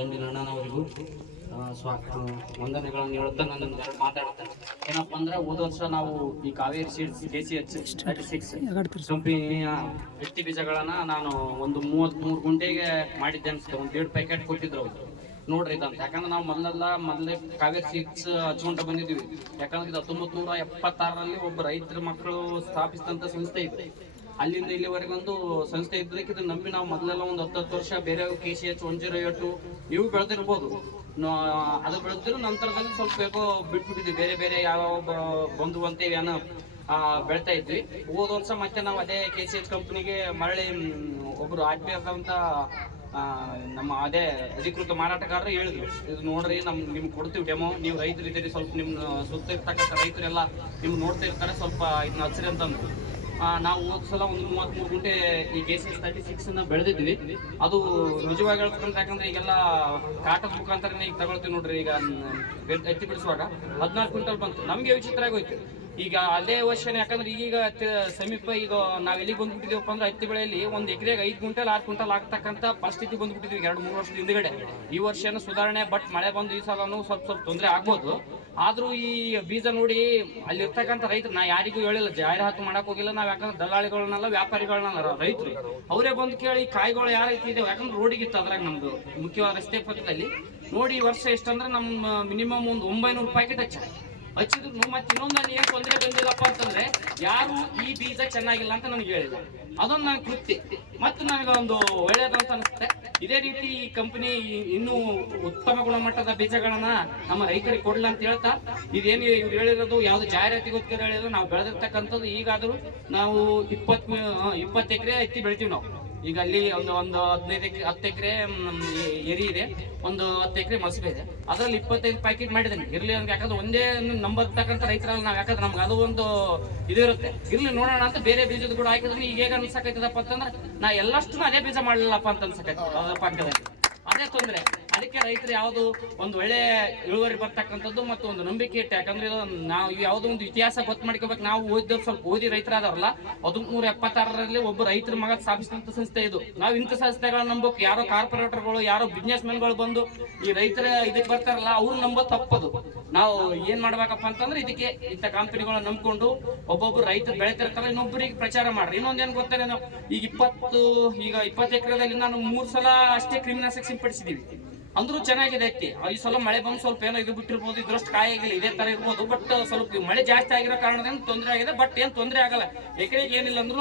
ಗಂಡಿನ ಅಣ್ಣನವರಿಗೂ ವಂದನೆಗಳನ್ನು ಹೇಳುತ್ತಾ ನಾನು ಎರಡು ಮಾತಾಡ್ತೇನೆ. ಏನಪ್ಪ ಅಂದ್ರೆ ಹೋದ ವರ್ಷ ನಾವು ಈ ಕಾವೇರಿ ಸೀಡ್ಸ್ KCH36 ಕಂಪನಿಯ ಹತ್ತಿ ಬೀಜಗಳನ್ನ ನಾನು ಒಂದು 33 ಗುಂಟೆಗೆ ಮಾಡಿದ್ದೆ ಅನ್ಸುತ್ತೆ. ಒಂದು 1.5 ಪ್ಯಾಕೆಟ್ ಕೊಟ್ಟಿದ್ರು ಅವರು. ನೋಡ್ರಿ ಇದಂತ, ಯಾಕಂದ್ರೆ ನಾವು ಮೊದಲೇ ಕಾವೇರಿ ಸೀಡ್ಸ್ ಹಚ್ಕೊಂಡ ಬಂದಿದ್ದೀವಿ. ಯಾಕಂದ್ರೆ ಇದು 1976ರಲ್ಲಿ ಒಬ್ಬ ರೈತರ ಮಕ್ಕಳು ಸ್ಥಾಪಿಸಿದಂತ ಸಂಸ್ಥೆ ಇದೆ. ಅಲ್ಲಿಂದ ಇಲ್ಲಿವರೆಗೊಂದು ಸಂಸ್ಥೆ ಇದ್ದದಕ್ಕೆ ಇದು ನಂಬಿ ನಾವು ಮೊದಲೆಲ್ಲ ಒಂದು 10 ವರ್ಷ ಬೇರೆ KCH 108 ಇವು ಬೆಳೆದಿರ್ಬೋದು. ಅದು ಬೆಳೆದಿದ್ರು ನಂತರದಲ್ಲಿ ಸ್ವಲ್ಪ ಬೇಕೋ ಬಿಟ್ಬಿಟ್ಟಿದ್ವಿ. ಬೇರೆ ಬೇರೆ ಯಾವ ಬಂದು ಅಂತೇವಿ ಏನೋ ಬೆಳ್ತಾ ಇದ್ವಿ. ಹೋದ ವರ್ಷ ಮತ್ತೆ ನಾವು ಅದೇ KCH ಕಂಪ್ನಿಗೆ ಮರಳಿ ಒಬ್ರು ಆಗ್ಬೇಕಂತ ನಮ್ಮ ಅದೇ ಅಧಿಕೃತ ಮಾರಾಟಗಾರರು ಹೇಳಿದ್ರು, ಇದು ನೋಡ್ರಿ ನಿಮ್ಗೆ ಕೊಡ್ತೀವಿ ಡೆಮೋ, ನೀವು ರೈತರಿದ್ದೀರಿ, ಸ್ವಲ್ಪ ನಿಮ್ಮ ಸುತ್ತ ಇರ್ತಕ್ಕಂಥ ರೈತರೆಲ್ಲ ನಿಮ್ಗೆ ನೋಡ್ತಾ ಇರ್ತಾರೆ, ಸ್ವಲ್ಪ ಇದನ್ನ ಹಚ್ಚಿರಿ ಅಂತಂದ್ರು. ನಾವು ಹೋದ ಸಲ ಒಂದು 33 ಗುಂಟೆ ಈ KCH36 ಬೆಳೆದಿದ್ವಿ. ಅದು ರುಜುವಾಗಿ ಹೇಳ್ತಕ್ಕಂತ, ಯಾಕಂದ್ರೆ ಈಗೆಲ್ಲ ಕಾಟದ ಮುಖಾಂತರ ಈಗ ತಗೊಳ್ತೀವಿ ನೋಡ್ರಿ. ಈಗ ಎತ್ತಿ ಬಿಡಿಸುವಾಗ 14 ಕ್ವಿಂಟಲ್ ಬಂತು. ನಮ್ಗೆ ವಿಚಿತ್ರ ಆಗೋಯ್ತು. ಈಗ ಅದೇ ವರ್ಷನೇ, ಯಾಕಂದ್ರೆ ಈಗ ಸಮೀಪ ಈಗ ನಾವ್ ಎಲ್ಲಿಗೆ ಬಂದ್ಬಿಟ್ಟಿದೀವಪ್ಪ ಅಂದ್ರೆ ಹತ್ತಿ ಬೆಳೆಯಲ್ಲಿ ಒಂದು ಎಕರೆಗೆ 5 ಕ್ವಿಂಟಲ್ 6 ಕ್ವಿಂಟಲ್ ಆಗ್ತಕ್ಕಂಥ ಪರಿಸ್ಥಿತಿ ಬಂದ್ಬಿಟ್ಟಿದ್ವಿ 2-3 ವರ್ಷದ ಹಿಂದ್ಗಡೆ. ಈ ವರ್ಷ ಏನೋ ಸುಧಾರಣೆ, ಬಟ್ ಮಳೆ ಬಂದು ಈ ಸಲನು ಸ್ವಲ್ಪ ತೊಂದರೆ ಆಗ್ಬೋದು. ಆದ್ರೂ ಈ ಬೀಜ ನೋಡಿ ಅಲ್ಲಿ ಇರ್ತಕ್ಕಂಥ ರೈತರು, ನಾ ಯಾರಿಗೂ ಹೇಳಿಲ್ಲ, ಜಾಹೀರಾತು ಮಾಡಕ್ ಹೋಗಿಲ್ಲ ನಾವು. ಯಾಕಂದ್ರೆ ದಲ್ಲಾಳಿಗಳನ್ನೆಲ್ಲ ವ್ಯಾಪಾರಿಗಳನ್ನ ರೈತರು ಅವರೇ ಬಂದು ಕೇಳಿ ಕಾಯಿಗಳು ಯಾವ ರೀತಿ ಇದಾವೆ, ಯಾಕಂದ್ರೆ ರೋಡಿಗೆ ಇತ್ತು ಅದ್ರಾಗ ನಮ್ದು ಮುಖ್ಯವಾದ ರಸ್ತೆ ಪಕ್ಕದಲ್ಲಿ ನೋಡಿ. ಈ ವರ್ಷ ಎಷ್ಟಂದ್ರೆ ನಮ್ಮ ಮಿನಿಮಮ್ ಒಂದು 900 ಪ್ಯಾಕೆಟ್ ಹಚ್ಚಿದ್ರು. ಮತ್ತೆ ಇನ್ನೊಂದಲ್ಲಿ ಏನ್ ತೊಂದರೆ ಬಂದಿಲ್ಲಪ್ಪ ಅಂತಂದ್ರೆ, ಯಾರು ಈ ಬೀಜ ಚೆನ್ನಾಗಿಲ್ಲ ಅಂತ ನನಗೆ ಹೇಳಿಲ್ಲ. ಅದೊಂದು ನನ್ನ ಕೃತ್ಯ ಮತ್ತು ನನಗೆ ಒಂದು ಒಳ್ಳೇದಂತ ಅನಿಸುತ್ತೆ. ಇದೇ ರೀತಿ ಈ ಕಂಪನಿ ಇನ್ನೂ ಉತ್ತಮ ಗುಣಮಟ್ಟದ ಬೀಜಗಳನ್ನ ನಮ್ಮ ರೈತರಿಗೆ ಕೊಡ್ಲ ಅಂತ ಹೇಳ್ತಾ, ಇದೇನು ಇವ್ರು ಹೇಳಿರೋದು ಯಾವ್ದು ಜಾಹೀರಾತಿಗೋಸ್ಕರ ಹೇಳಿದ್ರು. ನಾವು ಬೆಳೆದಿರ್ತಕ್ಕಂಥದ್ದು ಈಗಾದರೂ ನಾವು 20 ಎಕರೆ ಹತ್ತಿ ಬೆಳಿತೀವಿ ನಾವು. ಈಗ ಅಲ್ಲಿ ಒಂದು 15 ಎಕರೆ 10 ಎಕರೆ ಎರಿ ಇದೆ, ಒಂದು 10 ಎಕರೆ ಮಸಬೆ ಇದೆ. ಅದರಲ್ಲಿ 25 ಪ್ಯಾಕೆಟ್ ಮಾಡಿದ್ದೇನೆ. ಇರ್ಲಿ ಅಂತ, ಯಾಕಂದ್ರೆ ಒಂದೇ ನಂಬರ್ತಕ್ಕಂಥ ರೈತರಲ್ಲಿ ನಾವು, ಯಾಕಂದ್ರೆ ನಮ್ಗೆ ಅದು ಒಂದು ಇದು ಇರುತ್ತೆ. ಇರ್ಲಿ ನೋಡೋಣ ಅಂತ ಬೇರೆ ಬೀಜದ ಕೂಡ ಹಾಕಿದ್ರೆ ಈಗ ಹೇಗೆ ಅನ್ಸಕೈತದಪ್ಪ ಅಂತಂದ್ರೆ, ನಾ ಎಲ್ಲಷ್ಟು ಅದೇ ಬೀಜ ಮಾಡಲಿಲ್ಲಪ್ಪ ಅಂತ ಅನ್ಸಕೈತಿ. ಅದರ ಪಕ್ಕದಲ್ಲಿ ಅದೇ ತೊಂದರೆ. ಅದಕ್ಕೆ ರೈತರು ಯಾವುದು ಒಂದು ಒಳ್ಳೆ ಇಳುವರಿ ಬರ್ತಕ್ಕಂಥದ್ದು ಮತ್ತು ಒಂದು ನಂಬಿಕೆ ಇಟ್ಟು, ಯಾಕಂದ್ರೆ ನಾವು ಯಾವುದೋ ಒಂದು ಇತಿಹಾಸ ಗೊತ್ತು ಮಾಡ್ಕೋಬೇಕು. ನಾವು ಓದಿದವ್ರು, ಸ್ವಲ್ಪ ಓದಿ ರೈತರಾದವ್ರಲ್ಲ, 1976ರಲ್ಲಿ ಒಬ್ಬ ರೈತರ ಮಗ ಸ್ಥಾಪಿಸಿದಂತ ಸಂಸ್ಥೆ ಇದು. ನಾವು ಇಂಥ ಸಂಸ್ಥೆಗಳನ್ನ ನಂಬಬೇಕು. ಯಾರೋ ಕಾರ್ಪೊರೇಟರ್ಗಳು, ಯಾರೋ ಬಿಸ್ನೆಸ್ ಮ್ಯಾನ್ಗಳು ಬಂದು ಈ ರೈತರ ಇದಕ್ಕೆ ಬರ್ತಾರಲ್ಲ, ಅವ್ರು ನಂಬೋದು ತಪ್ಪದು. ನಾವು ಏನ್ ಮಾಡ್ಬೇಕಪ್ಪ ಅಂತಂದ್ರೆ, ಇದಕ್ಕೆ ಇಂಥ ಕಂಪನಿಗಳನ್ನ ನಂಬ್ಕೊಂಡು ಒಬ್ಬೊಬ್ರು ರೈತರು ಬೆಳೆತಿರ್ತಾರೆ, ಇನ್ನೊಬ್ಬರಿಗೆ ಪ್ರಚಾರ ಮಾಡ್ರಿ. ಇನ್ನೊಂದೇನು ಗೊತ್ತಾರೆ, ನಾವು ಈಗ 20 ಎಕರೆದಲ್ಲಿ ನಾನು 3 ಸಲ ಅಷ್ಟೇ ಕ್ರಿಮಿನಾಶಕ ಸಿಂಪಡಿಸಿದೀವಿ. ಅಂದ್ರೂ ಚೆನ್ನಾಗಿದೆ ಹತ್ತಿ. ಈ ಸಲ ಮಳೆ ಬಂದು ಸ್ವಲ್ಪ ಏನೋ ಇದು ಬಿಟ್ಟಿರ್ಬೋದು, ಇದ್ರಷ್ಟು ಕಾಯಿ ಆಗಿಲ್ಲ, ಇದೇ ತರ ಇರ್ಬೋದು. ಬಟ್ ಸ್ವಲ್ಪ ಮಳೆ ಜಾಸ್ತಿ ಆಗಿರೋ ಕಾರಣದಿಂದ ತೊಂದರೆ ಆಗಿದೆ. ಬಟ್ ಏನ್ ತೊಂದರೆ ಆಗಲ್ಲ, ಎಕರೆಗೆ ಏನಿಲ್ಲ ಅಂದ್ರೂ